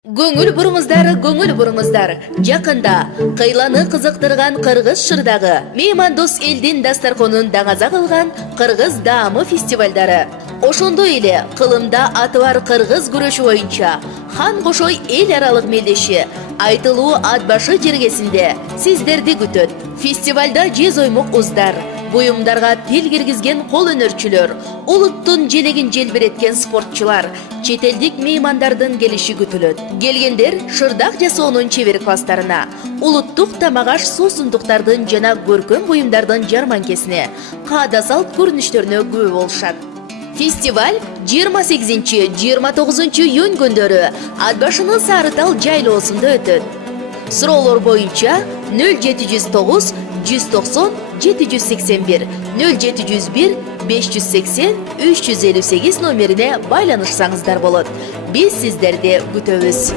Көңүл буруңуздар. Жакында кыйланы кызыктырган Кыргыз Шырдагы меймандос элдин дастарконун даңаза кылган Кыргыз даамы фестивалдары. Ошондой эле кылымда аты бар кыргыз күрөшү боюнча хан кошой эл аралык мелдеши айтылуу ат башы жергесинде сиздерди күтөт. Фестивалда жез оймок уздар, буюмдарга тил киргизген кол өнөрчүлөр, улуттун желегин желбиреткен спортчулар, чет элдик меймандардын келиши күтүлөт. Келгендер шырдак жасоонун чебер класстарына, улуттук тамак-аш суусундуктардын жана көркөм буюмдардын жарманкесине, каада салт көрүнүштөрүнө күбө болушат. Фестиваль 28-29 июнь күндөрү ат башынын Сарытал жайлоосунда өтөт. Суроолор боюнча 0709 190 781 0701 580 358 номерине байланышсаңыздар болот. Биз сиздерди күтөбүз.